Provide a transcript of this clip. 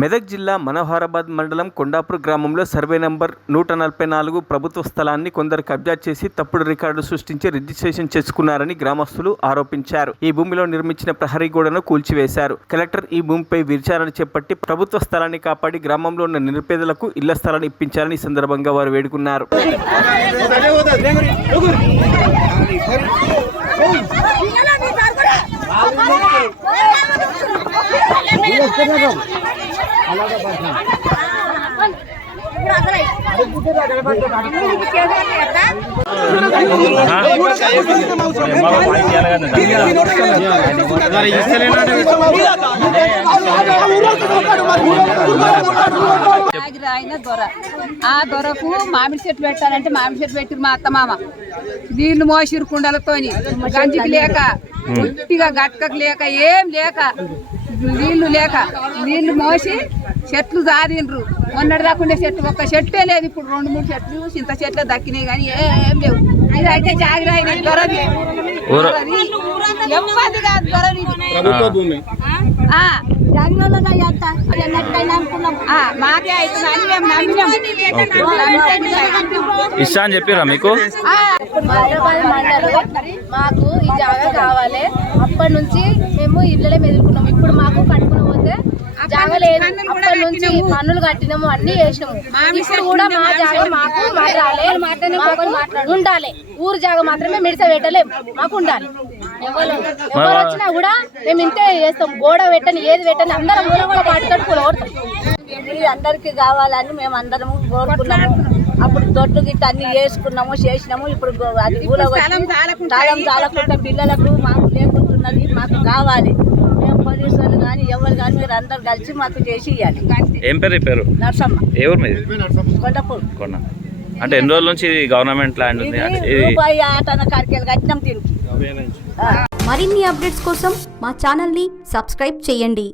మెదక్ జిల్లా మనోహరాబాద్ మండలం కొండాపూర్ గ్రామంలో సర్వే నంబర్ 144 ప్రభుత్వ స్థలాన్ని కొందరు కబ్జా చేసి తప్పుడు రికార్డు సృష్టించి రిజిస్ట్రేషన్ చేసుకున్నారని గ్రామస్తులు ఆరోపించారు. ఈ భూమిలో నిర్మించిన ప్రహరీ గోడను కూల్చివేశారు. కలెక్టర్ ఈ భూమిపై విచారణ చేపట్టి ప్రభుత్వ స్థలాన్ని కాపాడి గ్రామంలో ఉన్న నిరుపేదలకు ఇళ్ల స్థలాన్ని ఇప్పించాలని ఈ సందర్భంగా వారు వేడుకున్నారు. ఆయన దొర ఆ దొరకు మామిడి చెట్టు పెట్టాలంటే మామిడి చెట్టు పెట్టి మా అత్త మామ నీళ్లు మోసిరు కుండలతోని గంజికి లేక ఉట్టిగా గట్కకు లేక ఏం లేక నీళ్లు మోసి చెట్లు జారిండ్రు. మొన్నటి దాకుండే చెట్టు ఒక్క చెట్టే లేదు, ఇప్పుడు 2-3 చెట్లు చింత చెట్లు దక్కినాయి కానీ ఏం లేవు. ఇది అయితే జాగిరాయి దొరది ఎవ్వది కాదు దొరది మాకే అవుతుందని మేము నమ్మినాం. ఇష్టం అని చెప్పారా మీకు? మాకు ఈ జాగా కావాలి. అప్పటి నుంచి మేము ఇళ్ళలో మెదులుకున్నాము. ఇప్పుడు మాకు కట్టుకుని పోతే జాగా లేదు. అప్పటి నుంచి పన్నులు కట్టినాము, అన్ని చేసినాము. ఇప్పుడు కూడా మా జాగా మాకు ఉండాలి. ఊరు జాగా మాత్రమే మిడిస పెట్టలేము, మాకు ఉండాలి. ఎవరు వచ్చినా కూడా మేము ఇంతే చేస్తాం. గోడ పెట్టని ఏది పెట్టని అందరం పాటుతో కూలగొడతాం. ఇది అందరికి కావాలని మేము అందరం కోరుకున్నాము. అప్పుడు దొడ్లు గిట్ట అన్ని చేసుకున్నాము, చేసినాము. ఇప్పుడు అది తాళం చాలకుండా పిల్లలకు మాకు లేకుంటున్నది, మాకు కావాలి. మేము పోలీసు వాళ్ళు కానీ ఎవరు కానీ మీరు అందరు కలిసి మాకు చేసి ఇవ్వాలి. ఏం పేరు? నర్సమ్మ. ఎవరు మీది? కొండపూర్. అంటే ఎన్ని రోజుల నుంచి గవర్నమెంట్ ల్యాండ్ ఉంది? రూపాయి ఆటన కార్కెలు కట్టినాం దీనికి. మరిన్ని అప్డేట్స్ కోసం మా ఛానల్ని సబ్స్క్రైబ్ చేయండి.